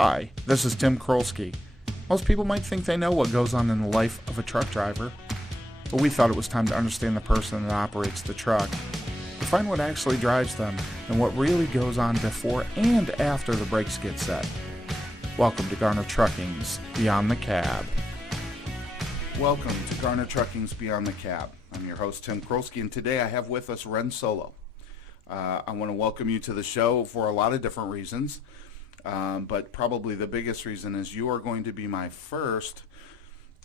Hi, this is Tim Krolsky. Most people might think they know what goes on in the life of a truck driver, but we thought it was time to understand the person that operates the truck, to find what actually drives them and what really goes on before and after the brakes get set. Welcome to Garner Trucking's Beyond the Cab. Welcome to Garner Trucking's Beyond the Cab. I'm your host, Tim Krolsky, and today I have with us Ren Solo. I want to welcome you to the show for a lot of different reasons. But probably the biggest reason is you are going to be my first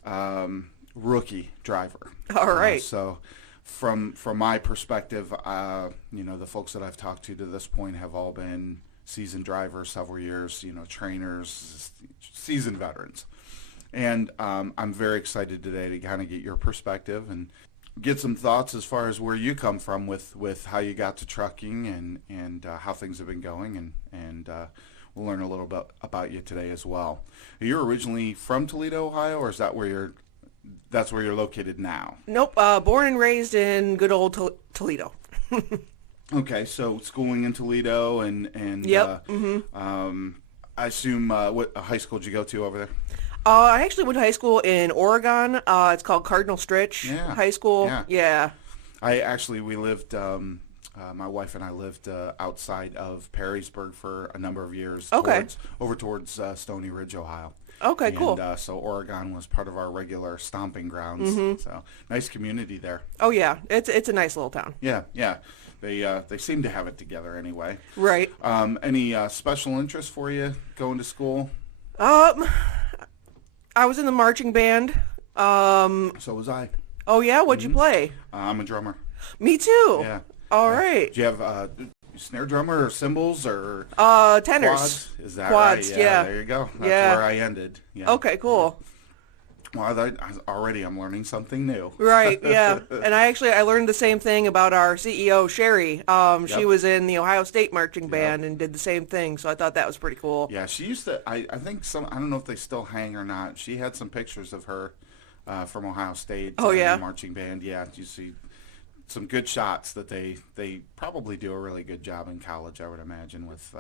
rookie driver. All right. So from my perspective, the folks that I've talked to this point have all been seasoned drivers, several years, trainers, seasoned veterans. And I'm very excited today to kind of get your perspective and get some thoughts as far as where you come from with how you got to trucking and how things have been going and we'll learn a little bit about you today as well. You're originally from Toledo, Ohio, or is that that's where you're located now? Nope, born and raised in good old Toledo. Okay, so schooling in Toledo and Yep. I assume what high school did you go to over there? I actually went to high school in Oregon. It's called Cardinal Stritch High School. Yeah. We lived, my wife and I lived outside of Perrysburg for a number of years. Okay. Over towards Stony Ridge, Ohio. Okay, cool. So Oregon was part of our regular stomping grounds. So nice community there. Oh yeah, it's a nice little town. Yeah. They seem to have it together anyway. Right. Any special interest for you going to school? I was in the marching band. So was I. Oh yeah, what'd you play? I'm a drummer. Me too. Yeah. All right. Do you have snare drummer or cymbals or tenors? Quads? Is that Quads, right? yeah. There you go. That's where I ended. Yeah. Okay, cool. Well, already I'm learning something new. Right, yeah. And I learned the same thing about our CEO, Sherry. She was in the Ohio State Marching Band and did the same thing, so I thought that was pretty cool. Yeah, she used to, I think I don't know if they still hang or not. She had some pictures of her from Ohio State. Oh, yeah? Marching Band, yeah. You see some good shots that they probably do a really good job in college, I would imagine, with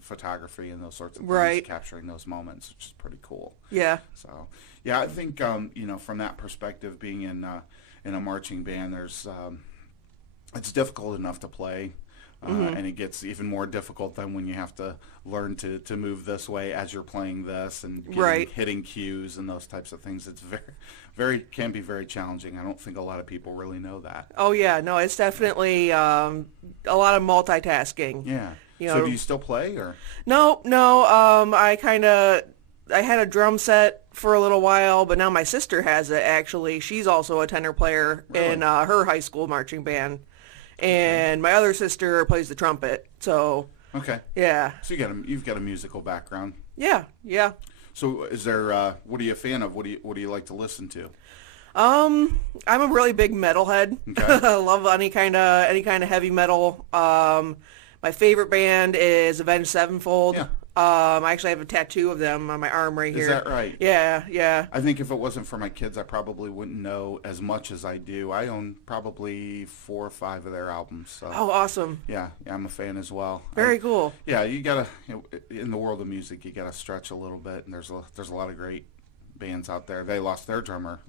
photography and those sorts of things, right. Capturing those moments, which is pretty cool. Yeah. So, yeah, I think from that perspective, being in a marching band, it's difficult enough to play, and it gets even more difficult than when you have to learn to move this way as you're playing this and hitting cues and those types of things. It's can be very challenging. I don't think a lot of people really know that. Oh yeah, no, it's definitely a lot of multitasking. Yeah. So do you still play or? No. I had a drum set for a little while, but now my sister has it, actually. She's also a tenor player in her high school marching band. And my other sister plays the trumpet, so... Okay. Yeah. So you've got a musical background. Yeah. So is there, what are you a fan of? What do you like to listen to? I'm a really big metalhead. Okay. I love any kind of heavy metal. My favorite band is Avenged Sevenfold. Yeah. I actually have a tattoo of them on my arm right here. Is that right? Yeah. I think if it wasn't for my kids, I probably wouldn't know as much as I do. I own probably 4 or 5 of their albums. So. Oh, awesome. Yeah, I'm a fan as well. Very cool. Yeah, you gotta, in the world of music, you gotta stretch a little bit, and there's a lot of great bands out there. They lost their drummer.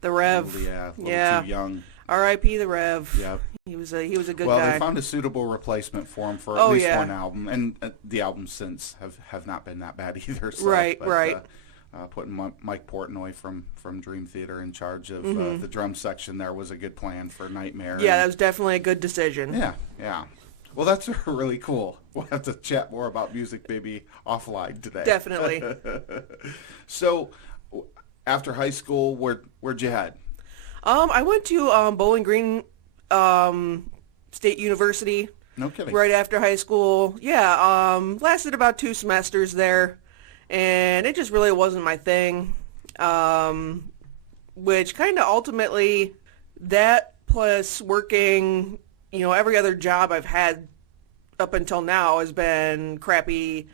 The Rev. A little too young. R.I.P. the Rev. Yep. He was a good guy. Well, they found a suitable replacement for him for at least one album, and the albums since have not been that bad either. So, right. Putting Mike Portnoy from Dream Theater in charge of the drum section there was a good plan for Nightmare. Yeah, that was definitely a good decision. Yeah. Well, that's really cool. We'll have to chat more about music maybe offline today. Definitely. So, after high school, where'd you head? I went to Bowling Green State University. No kidding. Right after high school. Yeah, lasted about 2 semesters there, and it just really wasn't my thing. Which kind of ultimately, that plus working, every other job I've had up until now has been crappy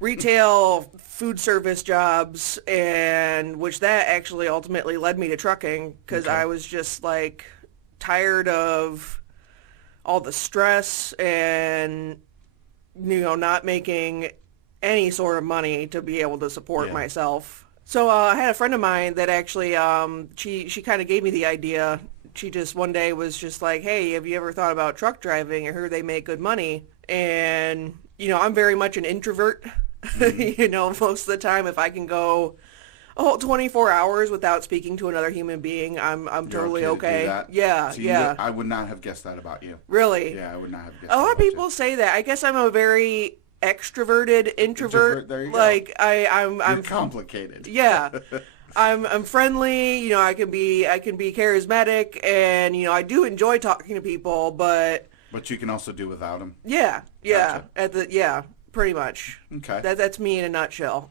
retail food service jobs, and which that actually ultimately led me to trucking because I was just tired of all the stress and not making any sort of money to be able to support myself. So I had a friend of mine that actually, she kind of gave me the idea. She just one day was just like, hey, have you ever thought about truck driving? I heard they make good money. And, I'm very much an introvert. Most of the time, if I can go 24 hours without speaking to another human being, I'm totally okay. Yeah, See, yeah. I would not have guessed that about you. Really? Yeah, I would not have guessed A lot that of about people say that. I guess I'm a very extroverted introvert. There you like go. I'm You're complicated. Yeah. I'm friendly, I can be charismatic, and I do enjoy talking to people, but you can also do without them. Yeah. Gotcha. Pretty much. Okay. That's me in a nutshell.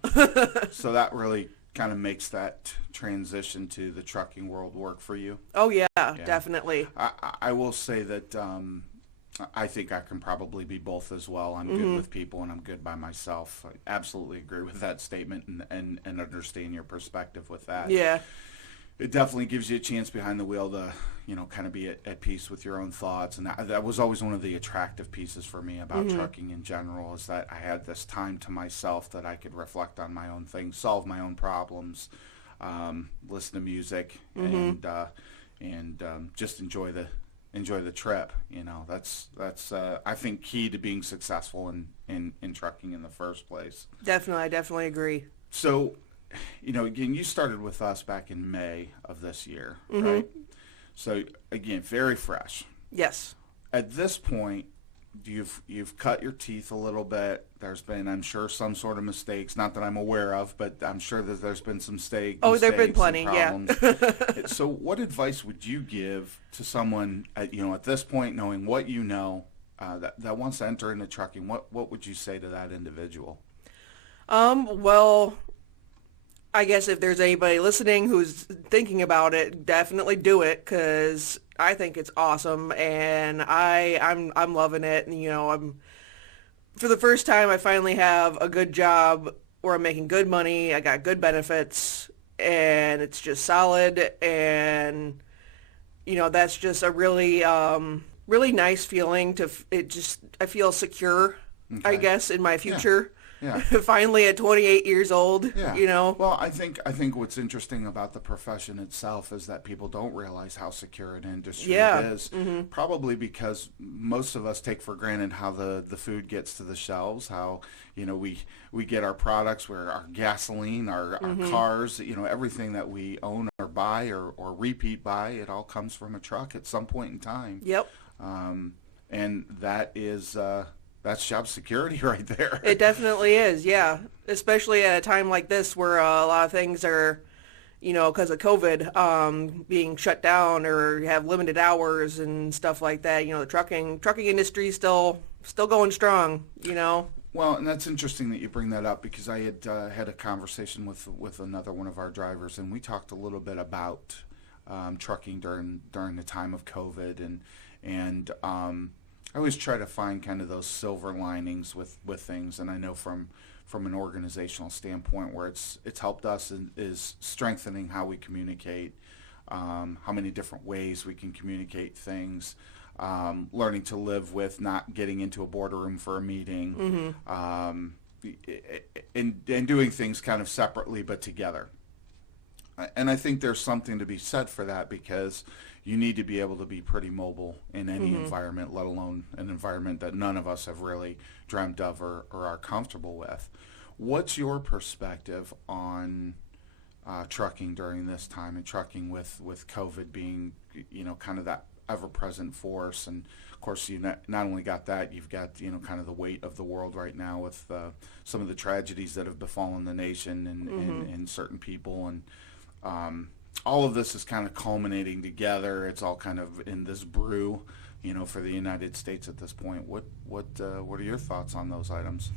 So that really kind of makes that transition to the trucking world work for you. Oh yeah. Definitely. I will say that I think I can probably be both as well. I'm good with people and I'm good by myself. I absolutely agree with that statement and understand your perspective with that. Yeah. It definitely gives you a chance behind the wheel to, kind of be at peace with your own thoughts. And that was always one of the attractive pieces for me about trucking in general, is that I had this time to myself that I could reflect on my own things, solve my own problems, listen to music, and just enjoy the trip. That's I think key to being successful in trucking in the first place. Definitely, I definitely agree. So, again, you started with us back in May of this year, right? So, again, very fresh. Yes. At this point, you've cut your teeth a little bit. There's been, I'm sure, some sort of mistakes. Not that I'm aware of, but I'm sure that there's been some mistakes. Oh, there've been plenty, yeah. So, what advice would you give to someone at this point, knowing what you know, that wants to enter into trucking? What would you say to that individual? Well, I guess if there's anybody listening who's thinking about it, definitely do it, because I think it's awesome, and I'm loving it. And I'm for the first time, I finally have a good job where I'm making good money. I got good benefits, and it's just solid. And that's just a really really nice feeling. I feel secure. Okay. I guess in my future. Yeah. Finally at 28 years old, Well, I think what's interesting about the profession itself is that people don't realize how secure an industry it is. Probably because most of us take for granted how the food gets to the shelves, how, we get our products, where our gasoline, our cars, everything that we own or buy or repeat buy, it all comes from a truck at some point in time. Yep. And that is... that's job security right there. It definitely is, yeah. Especially at a time like this where a lot of things are, because of COVID, being shut down or have limited hours and stuff like that. The trucking industry is still going strong, Well, and that's interesting that you bring that up, because I had had a conversation with another one of our drivers, and we talked a little bit about trucking during the time of COVID, and I always try to find kind of those silver linings with things, and I know from an organizational standpoint where it's helped us is strengthening how we communicate, how many different ways we can communicate things, learning to live with not getting into a boardroom for a meeting, and doing things kind of separately but together. And I think there's something to be said for that, because you need to be able to be pretty mobile in any environment, let alone an environment that none of us have really dreamt of or are comfortable with. What's your perspective on trucking during this time, and trucking with COVID being, kind of that ever-present force? And of course, you not only got that, you've got, kind of the weight of the world right now with some of the tragedies that have befallen the nation and certain people, and all of this is kind of culminating together. It's all kind of in this brew, for the United States at this point. What are your thoughts on those items?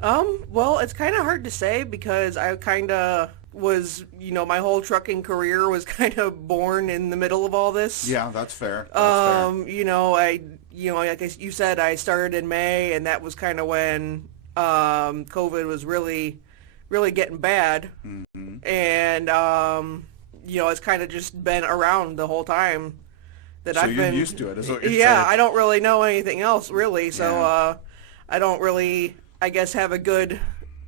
Well, it's kind of hard to say, because I kind of was, my whole trucking career was kind of born in the middle of all this. Yeah, that's fair. Like you said, I started in May, and that was kind of when COVID was really, really getting bad. And it's kind of just been around the whole time that I've been used to it, is what you're saying. saying. I don't really know anything else, really. So I don't really, I guess, have a good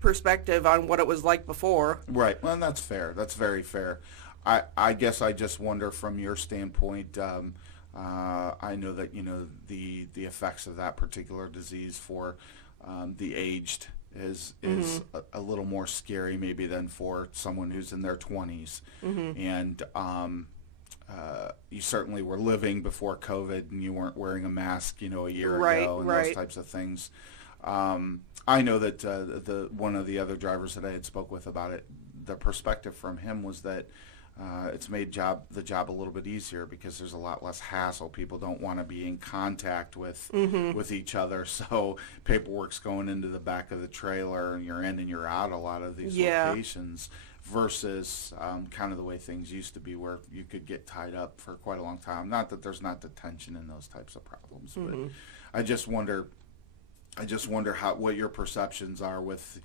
perspective on what it was like before. Right. Well, and that's fair. That's very fair. I guess I just wonder from your standpoint. I know that the effects of that particular disease for the aged is a little more scary maybe than for someone who's in their 20s. And you certainly were living before COVID, and you weren't wearing a mask, a year ago, and those types of things. I know that the one of the other drivers that I had spoke with about it, the perspective from him was that it's made the job a little bit easier because there's a lot less hassle. People don't want to be in contact with each other, so paperwork's going into the back of the trailer, and you're in and you're out a lot of these locations. Versus kind of the way things used to be, where you could get tied up for quite a long time. Not that there's not detention in those types of problems, but I just wonder what your perceptions are with,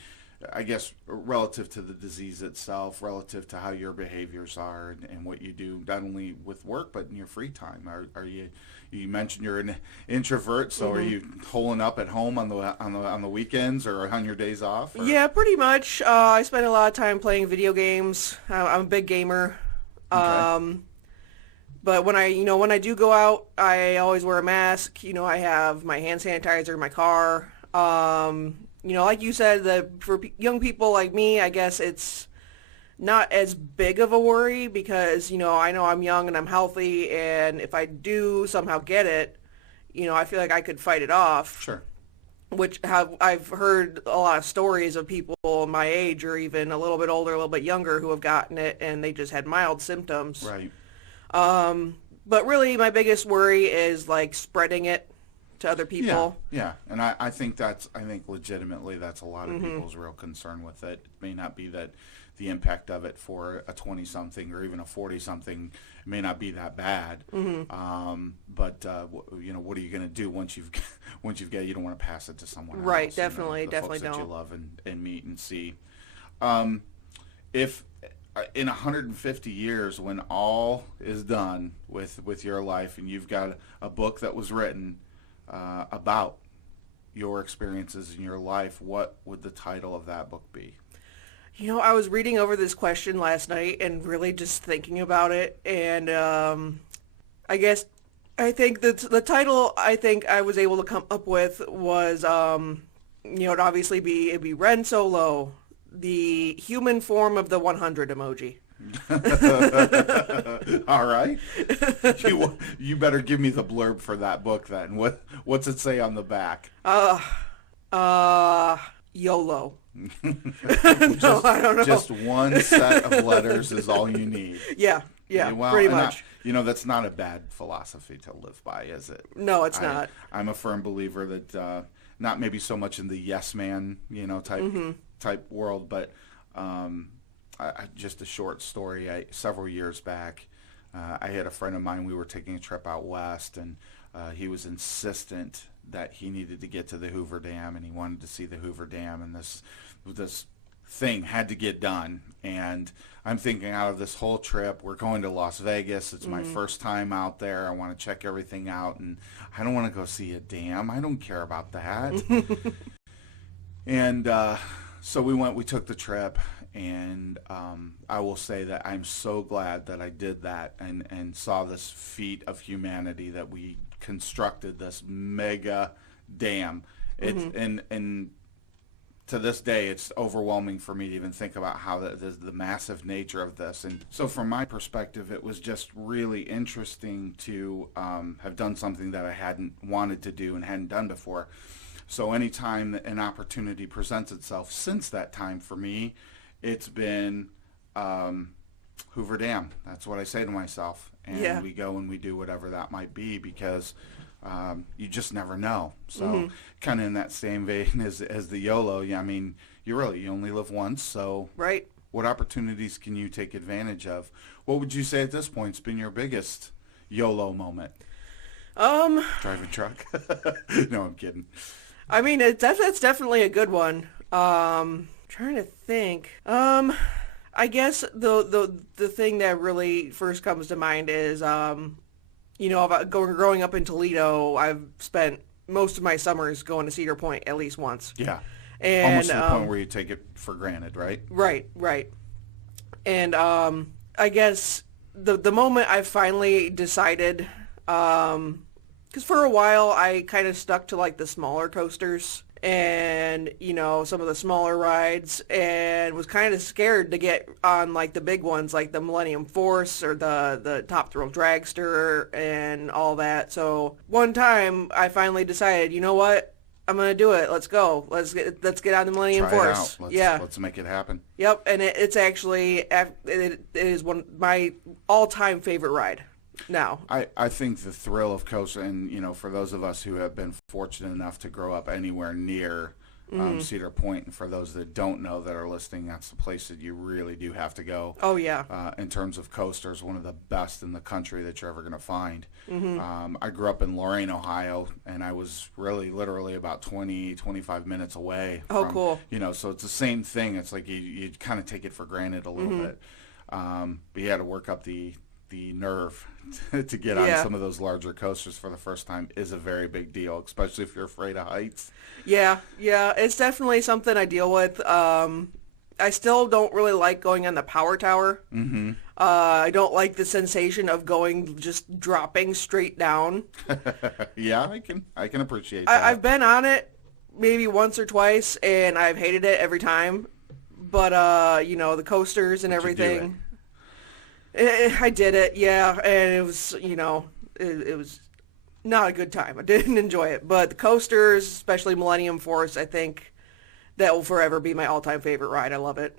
I guess, relative to the disease itself, relative to how your behaviors are and what you do, not only with work but in your free time. Are you mentioned you're an introvert, so are you holing up at home on the weekends or on your days off? Or? Yeah, pretty much. I spend a lot of time playing video games. I'm a big gamer. Okay. But when I do go out, I always wear a mask. I have my hand sanitizer in my car. Like you said, for young people like me, I guess it's not as big of a worry because, I know I'm young and I'm healthy, and if I do somehow get it, I feel like I could fight it off. Sure. Which I've heard a lot of stories of people my age or even a little bit older, a little bit younger who have gotten it and they just had mild symptoms. Right. But really my biggest worry is like spreading it to other people. Yeah. And I think legitimately that's a lot of people's real concern with it. It may not be that the impact of it for a 20-something or even a 40-something may not be that bad. But what are you going to do once you've got it? You don't want to pass it to someone else. Right, definitely folks don't. That you love and meet and see. If in 150 years, when all is done with your life, and you've got a book that was written about your experiences in your life, what would the title of that book be? I was reading over this question last night and really just thinking about it, and I think that the title I was able to come up with was, it'd obviously it'd be Ren Solo, the human form of the 100 emoji. All right. You better give me the blurb for that book then. What's it say on the back? YOLO. No, I don't know. Just one set of letters is all you need. Yeah, pretty much. That's not a bad philosophy to live by, is it? No, it's not. I'm a firm believer that not maybe so much in the yes man, type world, but just a short story. Several years back, I had a friend of mine. We were taking a trip out west, and he was insistent that he needed to get to the Hoover Dam, and he wanted to see the Hoover Dam, and this thing had to get done. And I'm thinking, out of this whole trip, we're going to Las Vegas. It's my first time out there. I want to check everything out, and I don't want to go see a dam. I don't care about that. And so we took the trip, and I will say that I'm so glad that I did that and saw this feat of humanity, that we constructed this mega dam. And to this day, it's overwhelming for me to even think about how the massive nature of this. And so from my perspective, it was just really interesting to have done something that I hadn't wanted to do and hadn't done before. So anytime that an opportunity presents itself since that time for me, it's been Hoover Dam. That's what I say to myself. And we go and we do whatever that might be, because you just never know. So kind of in that same vein as the YOLO, I mean, you only live once. So right. What opportunities can you take advantage of? What would you say at this point has been your biggest YOLO moment? Driving truck. No, I'm kidding. I mean, that's definitely a good one. Trying to think. I guess the thing that really first comes to mind is, about growing up in Toledo, I've spent most of my summers going to Cedar Point at least once. Yeah. And almost to the point where you take it for granted, right? Right. And I guess the moment I finally decided, because for a while I kind of stuck to like the smaller coasters and, you know, some of the smaller rides, and was kind of scared to get on like the big ones like the Millennium Force or the Top Thrill Dragster and all that. So one time I finally decided, you know what? I'm going to do it. Let's go. Let's get on the Millennium Force. Let's make it happen. Yep, and it's actually, it is one of my all-time favorite ride now. I think the thrill of coaster, and, you know, for those of us who have been fortunate enough to grow up anywhere near Cedar Point, and for those that don't know that are listening, that's the place that you really do have to go. Oh, yeah. In terms of coasters, one of the best in the country that you're ever going to find. I grew up in Lorain, Ohio, and I was really literally about 25 minutes away. Oh, cool. You know, so it's the same thing. It's like you kind of take it for granted a little bit. But you had to work up the nerve to get on some of those larger coasters for the first time is a very big deal, especially if you're afraid of heights. Yeah, it's definitely something I deal with. I still don't really like going on the power tower. I don't like the sensation of just dropping straight down. Yeah, I can appreciate that. I've been on it maybe once or twice, and I've hated it every time. But, you know, the coasters and everything. I did it, yeah, and it was, you know, it was not a good time. I didn't enjoy it, but the coasters, especially Millennium Force, I think that will forever be my all-time favorite ride. I love it.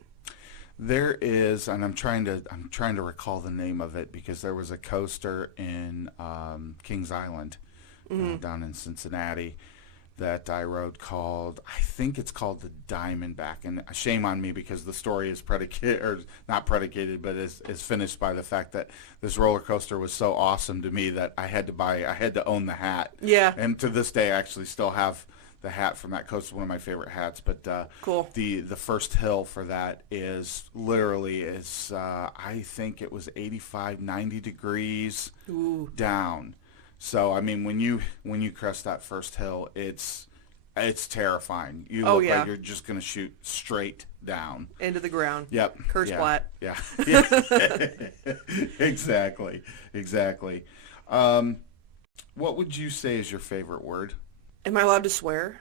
There is, and I'm trying to recall the name of it, because there was a coaster in Kings Island down in Cincinnati that I rode called, I think it's called the Diamondback, and shame on me because the story is predicated, or not predicated, but is finished by the fact that this roller coaster was so awesome to me that I had to own the hat. Yeah. And to this day I actually still have the hat from that coaster, one of my favorite hats. But cool. The first hill for that is literally I think it was 85, 90 degrees down. So I mean, when you crest that first hill, it's terrifying. You look like you're just going to shoot straight down into the ground. Yep. Curse flat. Yeah. Exactly. What would you say is your favorite word? Am I allowed to swear?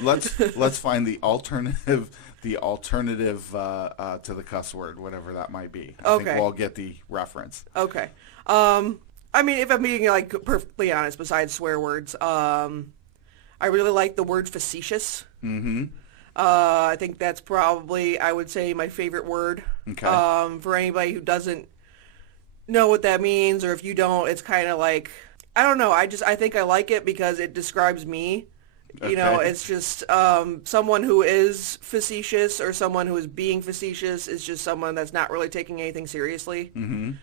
Let's find the alternative to the cuss word, whatever that might be. I think we'll all get the reference. Okay. I mean, if I'm being like perfectly honest, besides swear words, I really like the word facetious. I think that's probably, I would say, my favorite word. Okay. For anybody who doesn't know what that means, or if you don't, it's kind of like, I don't know. I think I like it because it describes me. You know, it's just someone who is facetious, or someone who is being facetious is just someone that's not really taking anything seriously.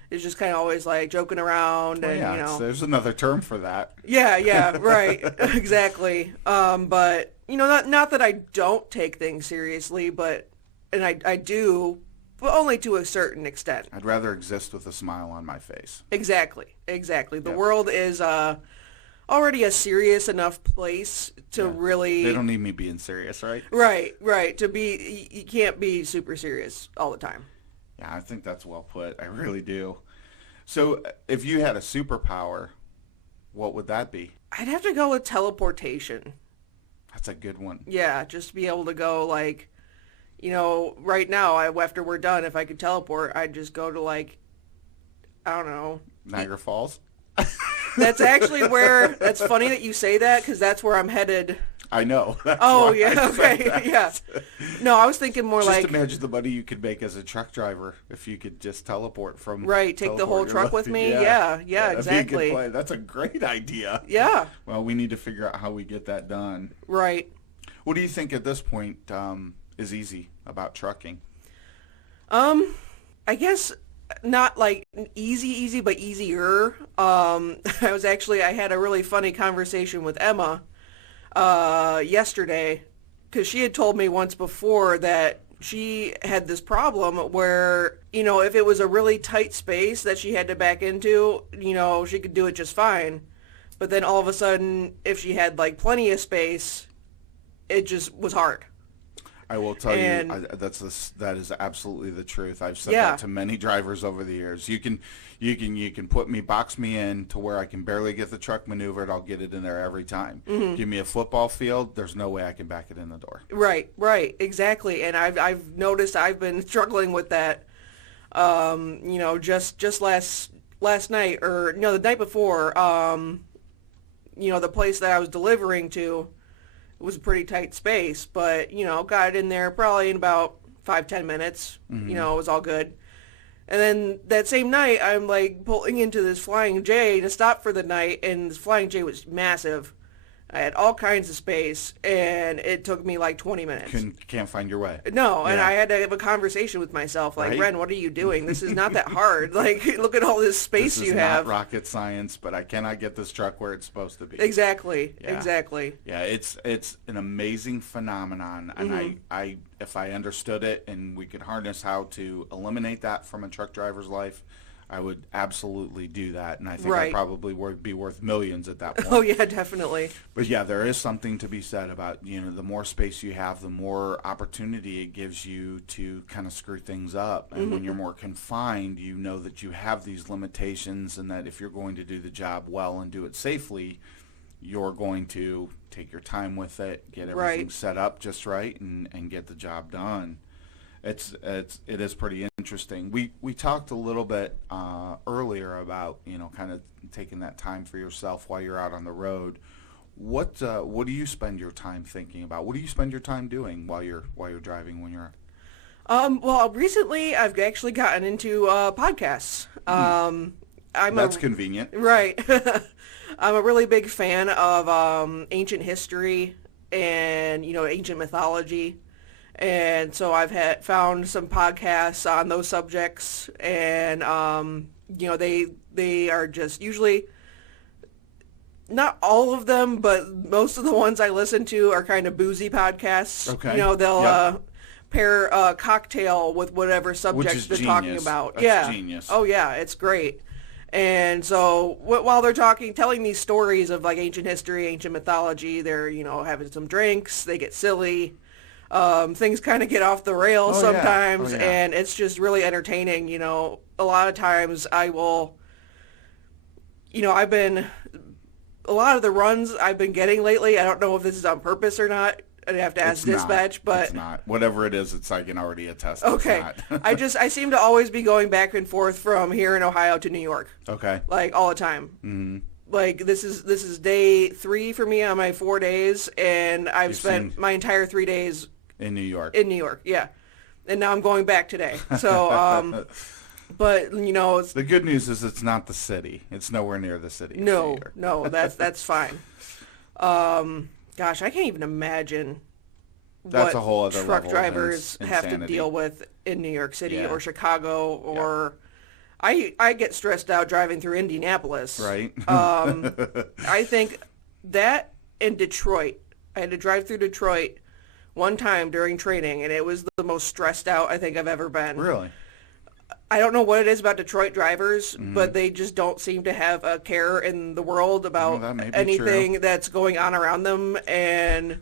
It's just kind of always like joking around, and you know. There's another term for that. Yeah, right, exactly. But you know, not that I don't take things seriously, and I do, but only to a certain extent. I'd rather exist with a smile on my face. Exactly. The world is already a serious enough place to really... They don't need me being serious, right? Right. You can't be super serious all the time. Yeah, I think that's well put. I really do. So if you had a superpower, what would that be? I'd have to go with teleportation. That's a good one. Yeah, just be able to go, like, you know, right now, after we're done, if I could teleport, I'd just go to, like, I don't know. Niagara Falls? That's actually where, that's funny that you say that, because that's where I'm headed. I know. Yeah. No, I was thinking more just like... Just imagine the money you could make as a truck driver if you could just teleport from... Right, take the whole truck with me. Yeah, exactly. Be a good plan. That's a great idea. Yeah. Well, we need to figure out how we get that done. Right. What do you think at this point is easy about trucking? I guess... not like easy, but easier. I had a really funny conversation with Emma yesterday, because she had told me once before that she had this problem where, you know, if it was a really tight space that she had to back into, you know, she could do it just fine. But then all of a sudden, if she had like plenty of space, it just was hard. I will tell you, that is absolutely the truth. I've said that to many drivers over the years. You can box me in to where I can barely get the truck maneuvered. I'll get it in there every time. Give me a football field, there's no way I can back it in the door. Right, exactly. And I've noticed I've been struggling with that. Just last night, or the night before, the place that I was delivering to, it was a pretty tight space, but, got it in there probably in about 5-10 minutes. It was all good. And then that same night, I'm like pulling into this Flying J to stop for the night, and this Flying J was massive. I had all kinds of space, and it took me like 20 minutes. Can't find your way. No, and I had to have a conversation with myself, like, Ren, what are you doing? This is not that hard. Like, look at all this space you have. This is not rocket science, but I cannot get this truck where it's supposed to be. Exactly. Yeah, it's an amazing phenomenon, and I if I understood it and we could harness how to eliminate that from a truck driver's life, I would absolutely do that, and I think I'd probably be worth millions at that point. Oh, yeah, definitely. But, yeah, there is something to be said about, the more space you have, the more opportunity it gives you to kind of screw things up. And when you're more confined, you know that you have these limitations, and that if you're going to do the job well and do it safely, you're going to take your time with it, get everything set up just right, and get the job done. It is pretty interesting. We talked a little bit earlier about kind of taking that time for yourself while you're out on the road. What do you spend your time thinking about? What do you spend your time doing while you're driving when you're? Well, recently I've actually gotten into podcasts. That's convenient, right? I'm a really big fan of ancient history and ancient mythology. And so I've found some podcasts on those subjects, and they are just usually, not all of them, but most of the ones I listen to are kind of boozy podcasts. Okay. They'll pair a cocktail with whatever subject they're talking about. That's genius. Oh yeah, it's great. And so while they're telling these stories of like ancient history, ancient mythology, they're having some drinks, they get silly. Things kind of get off the rails sometimes, and it's just really entertaining. A lot of times I will, a lot of the runs I've been getting lately, I don't know if this is on purpose or not. I'd have to ask dispatch, but it's not. Whatever it is, I can already attest. Okay. It's not. I seem to always be going back and forth from here in Ohio to New York. Okay. Like all the time. Mm-hmm. Like this is day 3 for me on my 4 days, and I've spent my entire 3 days in New York. Yeah. And now I'm going back today. So, but the good news is it's not the city. It's nowhere near the city. No, that's fine. Gosh, I can't even imagine that's what a whole other truck level drivers of have to deal with in New York City or Chicago or. I get stressed out driving through Indianapolis. Right. I think that in Detroit, I had to drive through Detroit one time during training, and it was the most stressed out I think I've ever been. Really? I don't know what it is about Detroit drivers, but they just don't seem to have a care in the world about anything that's going on around them. And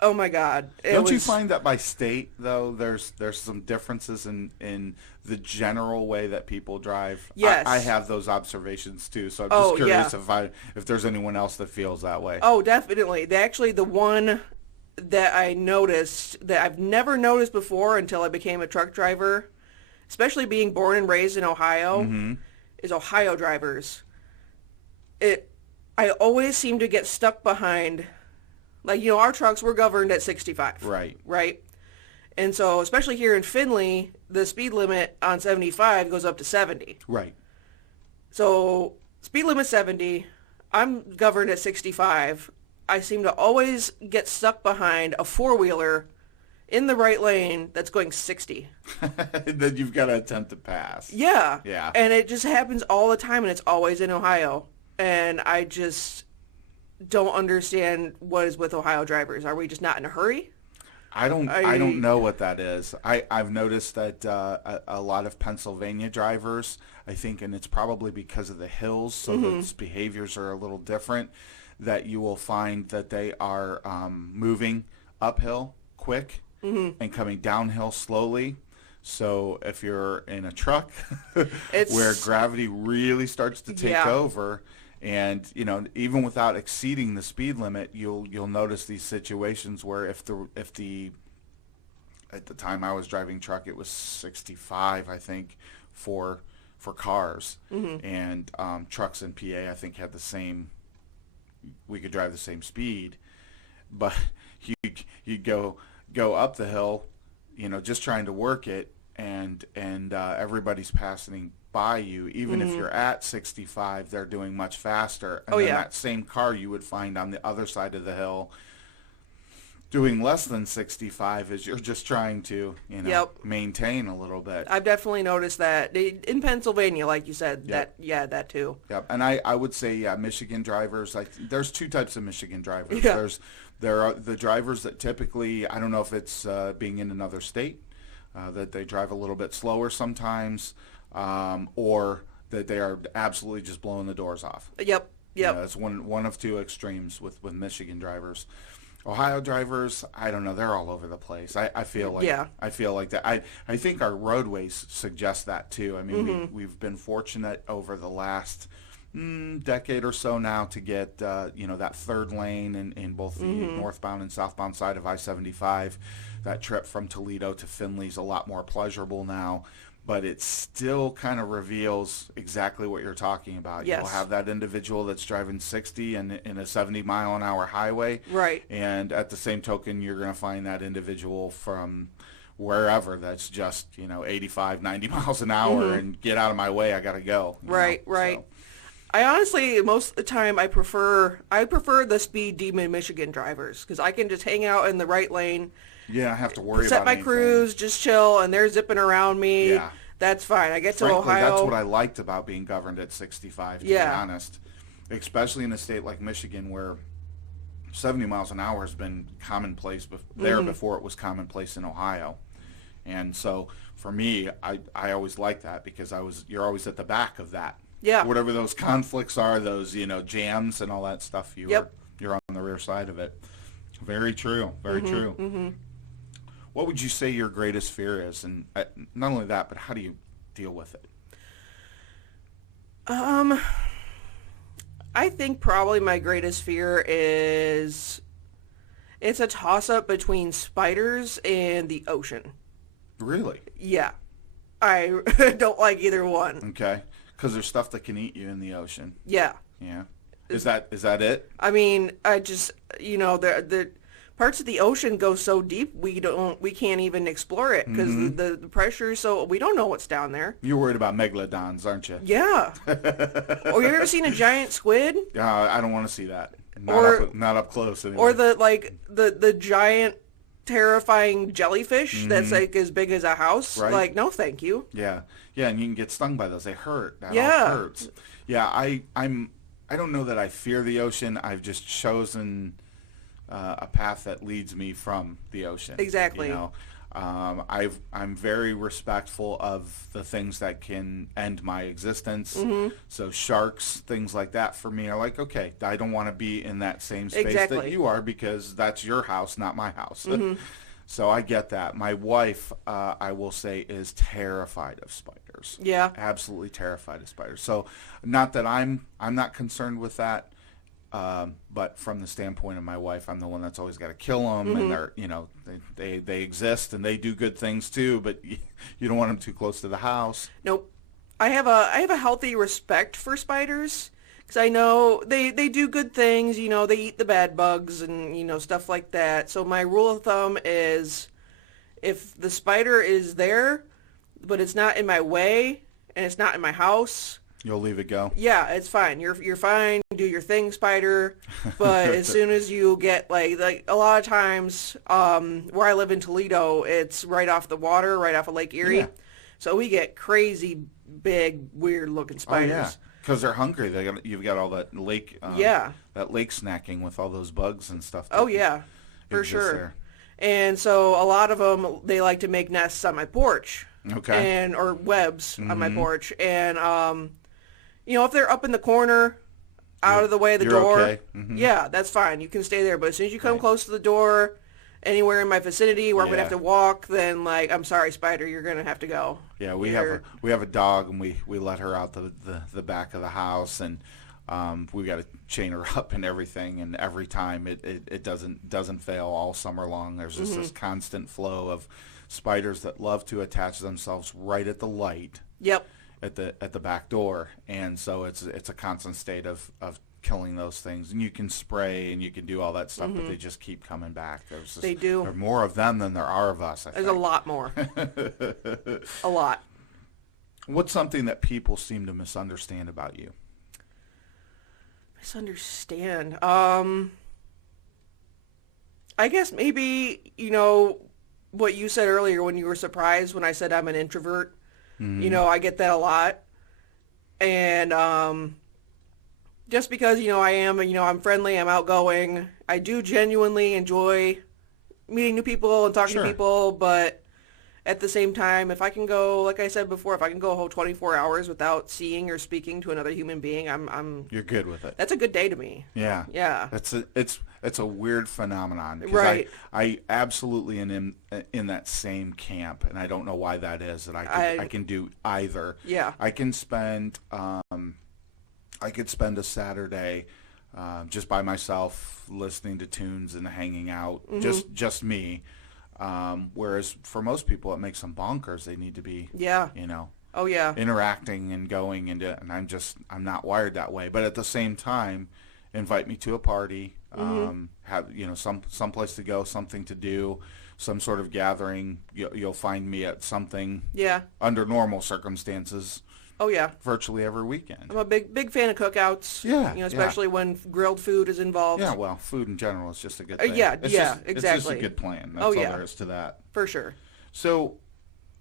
oh my God! Don't you find that by state though, there's some differences in the general way that people drive? Yes, I have those observations too. So I'm just curious if there's anyone else that feels that way. Oh, definitely. The one that I noticed that I've never noticed before until I became a truck driver, especially being born and raised in Ohio, is Ohio drivers. I always seem to get stuck behind, like, our trucks were governed at 65. Right? And so, especially here in Findlay, the speed limit on 75 goes up to 70. Right. So, speed limit 70, I'm governed at 65. I seem to always get stuck behind a four-wheeler in the right lane that's going 60. Then you've got to attempt to pass. Yeah. Yeah. And it just happens all the time, and it's always in Ohio. And I just don't understand what is with Ohio drivers. Are we just not in a hurry? I don't know what that is. I've noticed that a lot of Pennsylvania drivers, I think, and it's probably because of the hills, so those behaviors are a little different. that you will find that they are moving uphill quick and coming downhill slowly. So if you're in a truck where gravity really starts to take over, and even without exceeding the speed limit, you'll notice these situations where if the at the time I was driving truck, it was 65, I think, for cars, and trucks in PA I think had the same. We could drive the same speed, but you go up the hill, just trying to work it, and everybody's passing by you. Even if you're at 65, they're doing much faster. And then that same car you would find on the other side of the hill doing less than 65 as you're just trying to, maintain a little bit. I've definitely noticed that in Pennsylvania, like you said, that too. Yep. And I would say, Michigan drivers, like there's two types of Michigan drivers. Yeah. There are the drivers that typically, I don't know if it's being in another state, that they drive a little bit slower sometimes, or that they are absolutely just blowing the doors off. Yep. It's one of two extremes with Michigan drivers. Ohio drivers, I don't know, they're all over the place. I feel like that. I think our roadways suggest that too. I mean, we've been fortunate over the last decade or so now to get that third lane in both the northbound and southbound side of I-75. That trip from Toledo to Findlay's a lot more pleasurable now, but it still kind of reveals exactly what you're talking about. Yes. You'll have that individual that's driving 60 in a 70-mile-an-hour highway. Right. And at the same token, you're going to find that individual from wherever that's just, 85, 90 miles an hour and get out of my way, I got to go. Right. So. I honestly, most of the time, I prefer the speed demon Michigan drivers because I can just hang out in the right lane. Yeah, I have to worry about set my anything. Cruise, just chill, and they're zipping around me. Yeah. That's fine. I get to Frankly, Ohio. that's what I liked about being governed at 65, to be honest. Especially in a state like Michigan where 70 miles an hour has been commonplace there before it was commonplace in Ohio. And so for me, I always liked that because you're always at the back of that. Yeah. Whatever those conflicts are, those, jams and all that stuff, you're on the rear side of it. Very true. Very true. Mm-hmm. What would you say your greatest fear is? And not only that, but how do you deal with it? I think probably my greatest fear is it's a toss-up between spiders and the ocean. Really? Yeah. I don't like either one. Okay. Because there's stuff that can eat you in the ocean. Yeah. Yeah. Is that it? I mean, I just, the parts of the ocean go so deep we can't even explore it because the pressure is so we don't know what's down there. You're worried about megalodons, aren't you? Yeah. Or you ever seen a giant squid? I don't want to see that. Not up close anyway. Or the giant terrifying jellyfish that's like as big as a house. Right. Like, no, thank you. Yeah, and you can get stung by those. They hurt. That all hurts. Yeah, I don't know that I fear the ocean. I've just chosen a path that leads me from the ocean. Exactly. I'm very respectful of the things that can end my existence. So sharks, things like that for me are like, okay, I don't want to be in that same space that you are because that's your house, not my house. So I get that. My wife, I will say, is terrified of spiders. Yeah. Absolutely terrified of spiders. So not that I'm not concerned with that. But from the standpoint of my wife, I'm the one that's always got to kill them, and they're, they exist and they do good things too, but you don't want them too close to the house. Nope. I have a healthy respect for spiders because I know they do good things. They eat the bad bugs and stuff like that. So my rule of thumb is, if the spider is there, but it's not in my way and it's not in my house, you'll leave it go. Yeah, it's fine. You're fine. Do your thing, spider. But as soon as you get like a lot of times, where I live in Toledo, it's right off the water, right off of Lake Erie. Yeah. So we get crazy big, weird looking spiders. Oh yeah, because they're hungry. You've got all that lake. That lake snacking with all those bugs and stuff. Oh yeah, for sure. There. And so a lot of them, they like to make nests on my porch. Okay. Or webs on my porch. And if they're up in the corner, out of the way of the you're door, okay. Mm-hmm. yeah, that's fine. You can stay there. But as soon as you come Right. close to the door, anywhere in my vicinity where I'm going to Yeah. have to walk, then, like, I'm sorry, Spider, you're going to have to go. Yeah, we You're- have a dog, and we let her out the back of the house, and we got to chain her up and everything. And every time it doesn't fail all summer long. There's just this constant flow of spiders that love to attach themselves right at the light Yep. at the back door, and so it's a constant state of killing those things. And you can spray and you can do all that stuff, but they just keep coming back. They do. There are more of them than there are of us. There's a lot more. A lot. What's something that people seem to misunderstand about you? Misunderstand. I guess maybe, what you said earlier when you were surprised when I said I'm an introvert. I get that a lot. And just because, I am, I'm friendly, I'm outgoing. I do genuinely enjoy meeting new people and talking Sure. to people, but at the same time, if I can go, like I said before, if I can go a whole 24 hours without seeing or speaking to another human being, You're good with it. that's a good day to me. Yeah. Yeah. It's a weird phenomenon. 'Cause Right. I absolutely am in that same camp, and I don't know why that is. That I can do either. Yeah. I can spend I could spend a Saturday just by myself, listening to tunes and hanging out, just me. Whereas for most people, it makes them bonkers. They need to be, Yeah. Oh, yeah. interacting and going into, and I'm not wired that way. But at the same time, invite me to a party, have some place to go, something to do, some sort of gathering. You'll find me at something Yeah. under normal circumstances Oh, yeah. virtually every weekend. I'm a big fan of cookouts. Yeah, especially when grilled food is involved. Yeah, well, food in general is just a good thing. yeah, It's yeah, just, It's exactly. just a good plan. That's Oh, all yeah. there is to that. For sure. So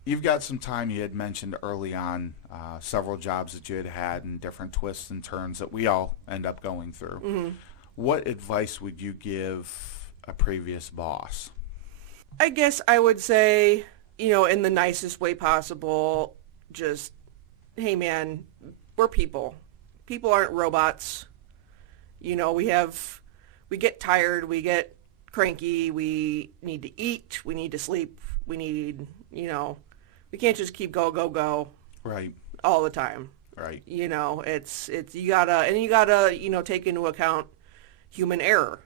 you've got some time. You had mentioned early on several jobs that you had and different twists and turns that we all end up going through. What advice would you give a previous boss? I guess I would say, in the nicest way possible, just, hey man, we're people. People aren't robots. We get tired, we get cranky, we need to eat, we need to sleep, we need, we can't just keep go Right, all the time. right. It's you gotta take into account human error,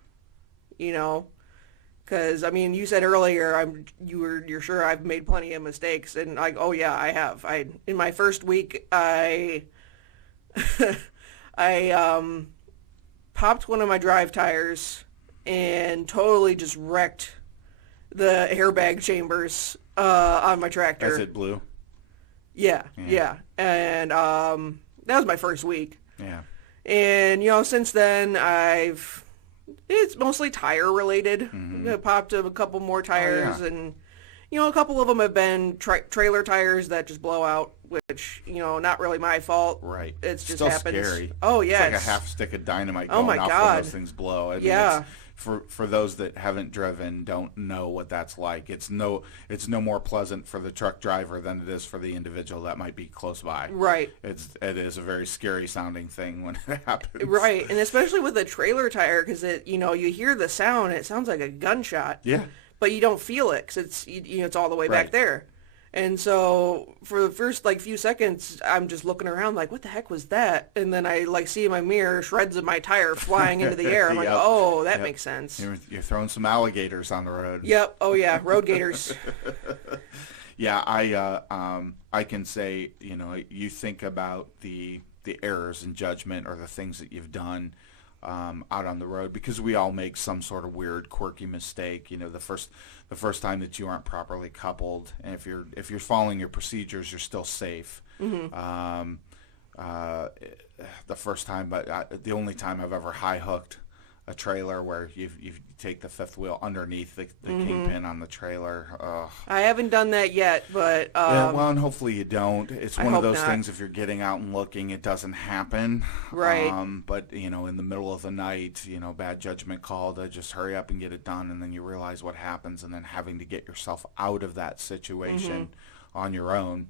because you said earlier you're sure I've made plenty of mistakes, and like, oh yeah, I have. In my first week I popped one of my drive tires and totally just wrecked the airbag chambers on my tractor. As it blew? Yeah. And that was my first week. Yeah. And, since then, it's mostly tire related. I popped a couple more tires, and, a couple of them have been trailer tires that just blow out, which, not really my fault. Right. It's just still happens. Scary. Oh, yeah. It's like a half stick of dynamite Oh, going my off God. when those things blow. I mean, Yeah. For those that haven't driven, don't know what that's like. It's no more pleasant for the truck driver than it is for the individual that might be close by. Right. It is a very scary sounding thing when it happens. Right. And especially with a trailer tire, because you hear the sound, it sounds like a gunshot. Yeah. But you don't feel it because it's all the way Right. back there. And so for the first few seconds, I'm just looking around like, what the heck was that? And then I see in my mirror shreds of my tire flying into the air. I'm like, Yep. oh, that Yep. makes sense. You're throwing some alligators on the road. Yep. Oh yeah, road gators. Yeah, I can say, you think about the errors in judgment or the things that you've done out on the road, because we all make some sort of weird, quirky mistake. The first time that you aren't properly coupled, and if you're following your procedures, you're still safe. The first time, but the only time I've ever high hooked a trailer where you take the fifth wheel underneath the kingpin on the trailer. Ugh. I haven't done that yet, but Yeah, well, and hopefully you don't. It's I one of hope those not. things, if you're getting out and looking, it doesn't happen. Right. But, in the middle of the night, bad judgment call to just hurry up and get it done, and then you realize what happens, and then having to get yourself out of that situation on your own,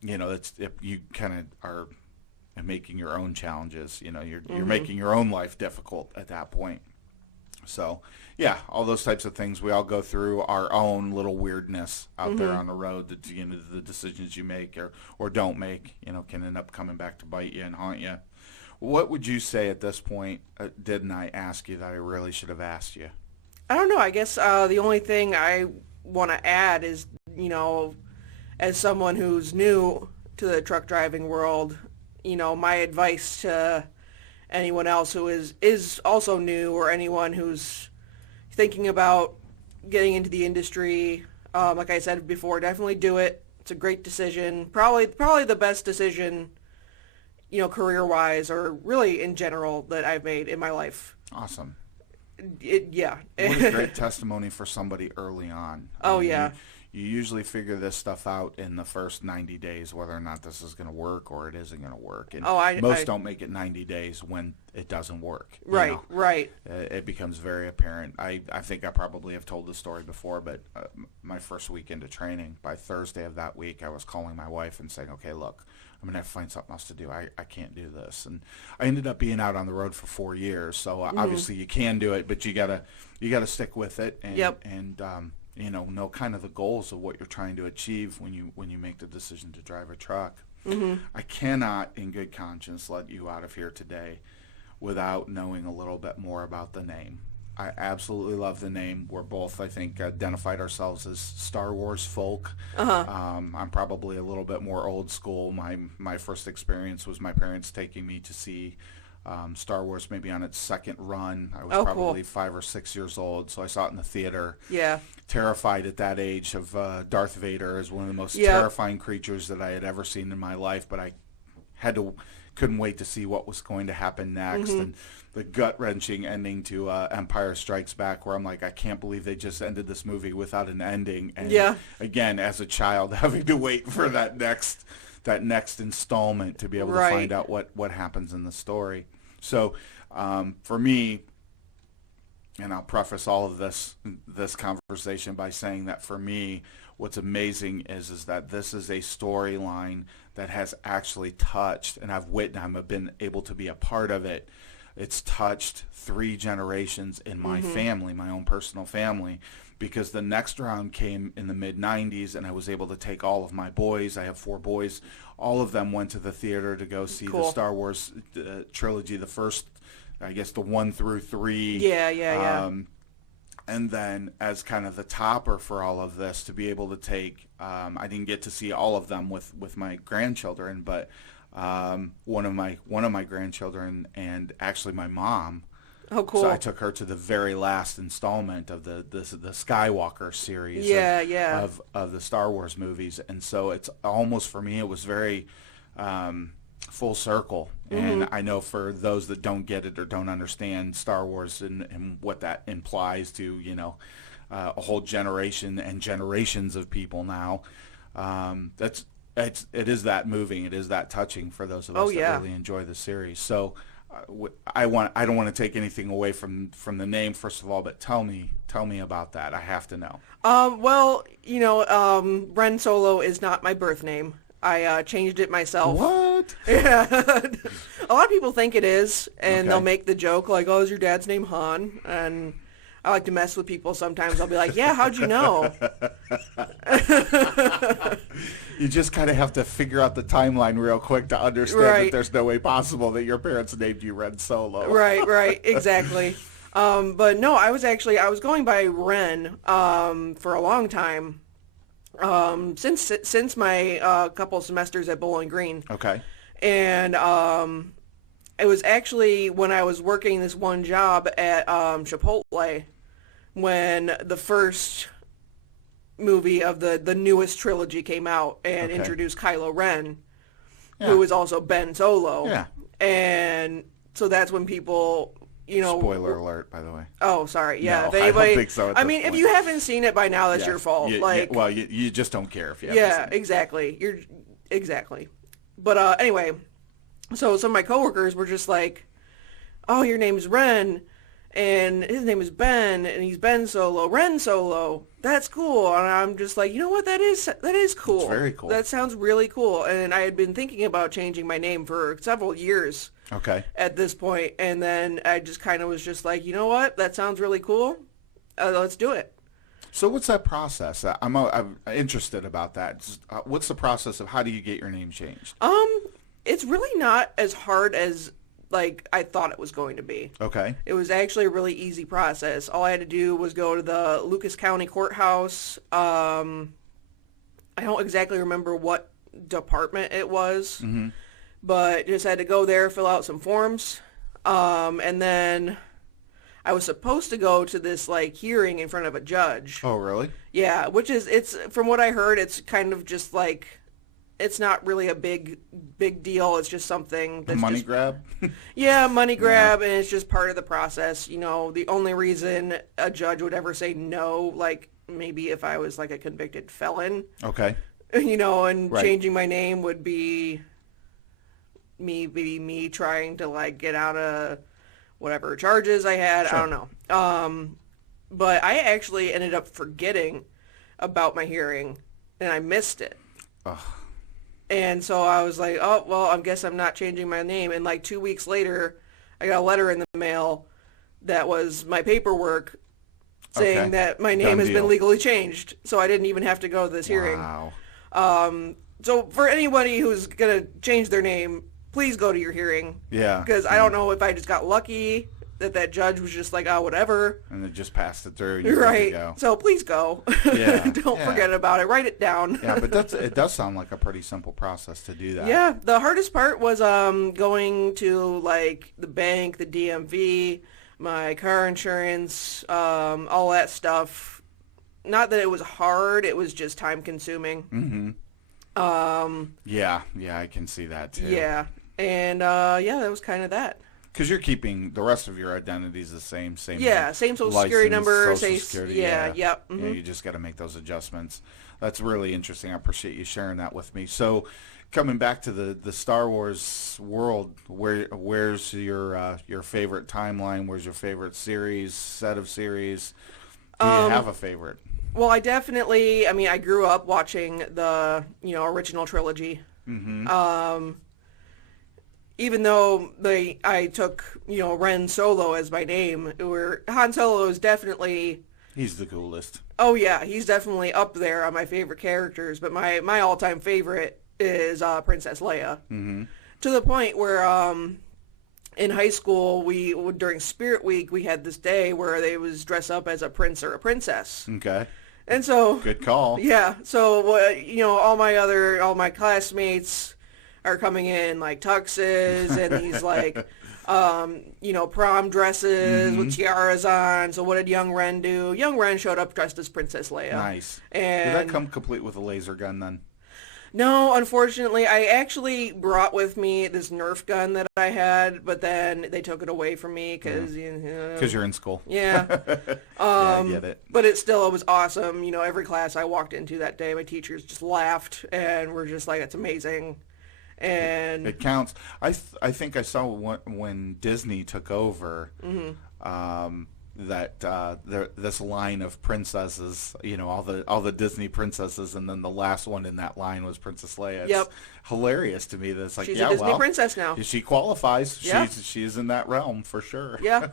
you kind of are and making your own challenges. You're making your own life difficult at that point. So, yeah, all those types of things. We all go through our own little weirdness out there on the road. That the decisions you make or don't make, can end up coming back to bite you and haunt you. What would you say at this point? Didn't I ask you that I really should have asked you? I don't know. I guess the only thing I want to add is, as someone who's new to the truck driving world, my advice to anyone else who is also new, or anyone who's thinking about getting into the industry, like I said before, definitely do it. It's a great decision. Probably the best decision, career-wise, or really in general, that I've made in my life. Awesome. Yeah. What a great testimony for somebody early on. Oh, yeah. You usually figure this stuff out in the first 90 days, whether or not this is going to work or it isn't going to work. And most don't make it 90 days when it doesn't work. Right, right. It becomes very apparent. I think I probably have told this story before, but my first week into training, by Thursday of that week, I was calling my wife and saying, okay, look, I'm going to have to find something else to do. I can't do this. And I ended up being out on the road for 4 years. So obviously you can do it, but you gotta stick with it and know kind of the goals of what you're trying to achieve when you make the decision to drive a truck. I cannot, in good conscience, let you out of here today without knowing a little bit more about the name. I absolutely love the name. We're both, I think, identified ourselves as Star Wars folk. I'm probably a little bit more old school. My first experience was my parents taking me to see Star Wars maybe on its second run. I was probably 5 or 6 years old, so I saw it in the theater. Yeah. Terrified at that age of Darth Vader as one of the most terrifying creatures that I had ever seen in my life, but I couldn't wait to see what was going to happen next. And the gut-wrenching ending to Empire Strikes Back, where I'm like, I can't believe they just ended this movie without an ending. And again, as a child, having to wait for that next installment to be able to find out what happens in the story. So for me, and I'll preface all of this conversation by saying that for me, what's amazing is that this is a storyline that has actually touched, and I've been able to be a part of it. It's touched 3 generations in my family, my own personal family, because the next round came in the mid-'90s, and I was able to take all of my boys. I have 4 boys. All of them went to the theater to go see the Star Wars trilogy, the first, I guess, the 1 through 3. Yeah. And then as kind of the topper for all of this, to be able to take, I didn't get to see all of them with my grandchildren, but one of my grandchildren, and actually my mom. Oh, cool. So I took her to the very last installment of the Skywalker series of the Star Wars movies. And so it's almost, for me, it was very full circle. And I know for those that don't get it or don't understand Star Wars and what that implies to, a whole generation and generations of people now, it is that moving, it is that touching for those of us that really enjoy the series. So I don't want to take anything away from the name, first of all, but tell me about that. I have to know. Well, Ren Solo is not my birth name. I changed it myself. What? Yeah. A lot of people think it is, and they'll make the joke like, "Oh, is your dad's name Han?" And I like to mess with people sometimes. I'll be like, "Yeah, how'd you know?" You just kind of have to figure out the timeline real quick to understand that there's no way possible that your parents named you Ren Solo. Right, exactly. But no, I was going by Ren for a long time. Since my couple semesters at Bowling Green. Okay. And it was actually when I was working this one job at Chipotle when the first movie of the newest trilogy came out and introduced Kylo Ren, who was also Ben Solo. Yeah. And so that's when people... Spoiler alert, by the way. Oh, sorry. Yeah. No, if anybody, I don't think so. If you haven't seen it by now, that's your fault. You just don't care if you haven't seen it. Exactly. Exactly. But anyway, so some of my coworkers were just like, "Oh, your name's Ren," And his name is Ben, and he's Ben Solo, Ren Solo. That's cool. And I'm just like, you know what? That is cool. It's very cool. That sounds really cool. And I had been thinking about changing my name for several years. Okay. At this point, and then I just kind of was just like, you know what? That sounds really cool. Let's do it. So what's that process? I'm interested about that. What's the process of how do you get your name changed? It's really not as hard as like I thought it was going to be. Okay. It was actually a really easy process. All I had to do was go to the Lucas County Courthouse. I don't exactly remember what department it was, but just had to go there, fill out some forms, and then I was supposed to go to this like hearing in front of a judge. Oh, really? Yeah, which is, it's, from what I heard, it's kind of just like, it's not really a big deal. It's just something that's money grab? Yeah, money grab, and it's just part of the process. You know, the only reason a judge would ever say no, like maybe if I was like a convicted felon. Okay. You know, and Right. changing my name would be me trying to like get out of whatever charges I had. Sure. I don't know. But I actually ended up forgetting about my hearing, and I missed it. Ugh. And so I was like, oh, well, I guess I'm not changing my name. And like 2 weeks later, I got a letter in the mail that was my paperwork saying Okay. that my name Done has deal. been legally changed. So I didn't even have to go to this hearing. Wow. So for anybody who's going to change their name, please go to your hearing. Yeah. Because I don't know if I just got lucky that judge was just like, oh, whatever. And it just passed it through. And you're Right. good to go. So please go. Yeah. Don't Yeah. forget about it. Write it down. Yeah, but it does sound like a pretty simple process to do that. Yeah, the hardest part was going to like the bank, the DMV, my car insurance, all that stuff. Not that it was hard, it was just time consuming. Yeah, I can see that too. Yeah. And that was kind of that. Because you're keeping the rest of your identities the same. Yeah, same social security number, Social same security, yep. Yeah, you just got to make those adjustments. That's really interesting. I appreciate you sharing that with me. So, coming back to the Star Wars world, where's your favorite timeline? Where's your favorite set of series? Do you have a favorite? Well, I grew up watching the, original trilogy. Even though I took, Ren Solo as my name, Han Solo is definitely... He's the coolest. Oh, yeah, he's definitely up there on my favorite characters, but my all-time favorite is Princess Leia. To the point where in high school, during Spirit Week, we had this day where they was dress up as a prince or a princess. Okay. And so... Good call. Yeah, so, all my classmates are coming in like tuxes and these like, prom dresses with tiaras on. So what did young Ren do? Young Ren showed up dressed as Princess Leia. Nice. And Did that come complete with a laser gun then? No, unfortunately, I actually brought with me this Nerf gun that I had, but then they took it away from me because you're in school. Yeah. I get it. But it was awesome. Every class I walked into that day, my teachers just laughed and were just like, "It's amazing." And it counts. I think I saw when Disney took over that this line of princesses, all the Disney princesses, and then the last one in that line was Princess Leia. Yep. It's hilarious to me. That's like, she's a Disney princess now. She qualifies. Yeah. She's in that realm for sure. Yeah.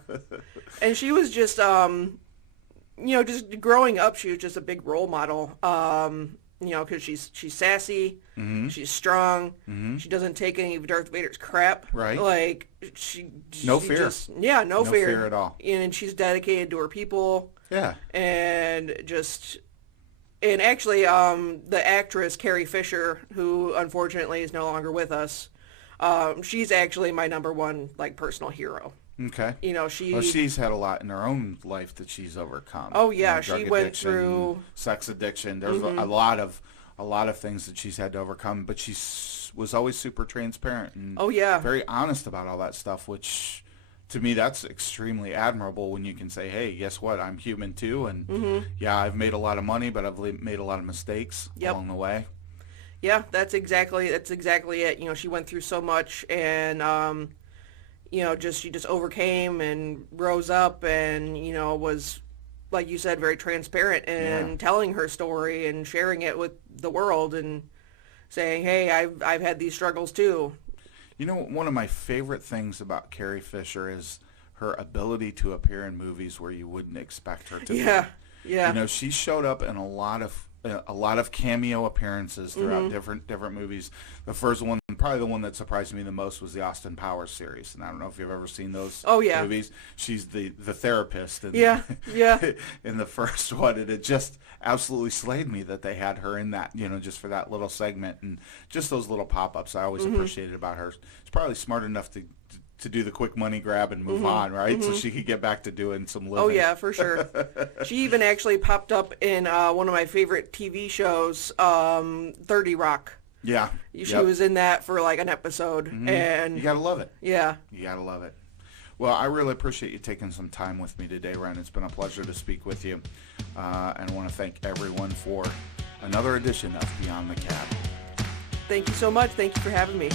And she was just just growing up, she was just a big role model. Because she's sassy, she's strong, she doesn't take any of Darth Vader's crap. Right. Like, No she fear. Just, yeah, no No fear. fear at all. And she's dedicated to her people. Yeah. And actually, the actress, Carrie Fisher, who unfortunately is no longer with us, she's actually my number one, like, personal hero. Okay. She's had a lot in her own life that she's overcome. Oh yeah, drug she went addiction, through sex addiction. There's a lot of things that she's had to overcome, but she was always super transparent and oh yeah, very honest about all that stuff, which to me that's extremely admirable when you can say, hey, guess what? I'm human too, and yeah, I've made a lot of money, but I've made a lot of mistakes along the way. Yeah, that's exactly it. She went through so much, and she just overcame and rose up and, was, like you said, very transparent in telling her story and sharing it with the world and saying, hey, I've had these struggles too. One of my favorite things about Carrie Fisher is her ability to appear in movies where you wouldn't expect her to be. Yeah. She showed up in a lot of cameo appearances throughout different movies. The first one, probably the one that surprised me the most, was the Austin Powers series. And I don't know if you've ever seen those movies. She's the therapist. In, in the first one, and it just absolutely slayed me that they had her in that, just for that little segment and just those little pop-ups. I always appreciated about her. She's probably smart enough to do the quick money grab and move on, right? So she could get back to doing some living. Oh, yeah, for sure. She even actually popped up in one of my favorite TV shows, 30 Rock. Yeah. She was in that for like an episode. And you got to love it. Yeah. You got to love it. Well, I really appreciate you taking some time with me today, Ren. It's been a pleasure to speak with you. And I want to thank everyone for another edition of Beyond the Cab. Thank you so much. Thank you for having me.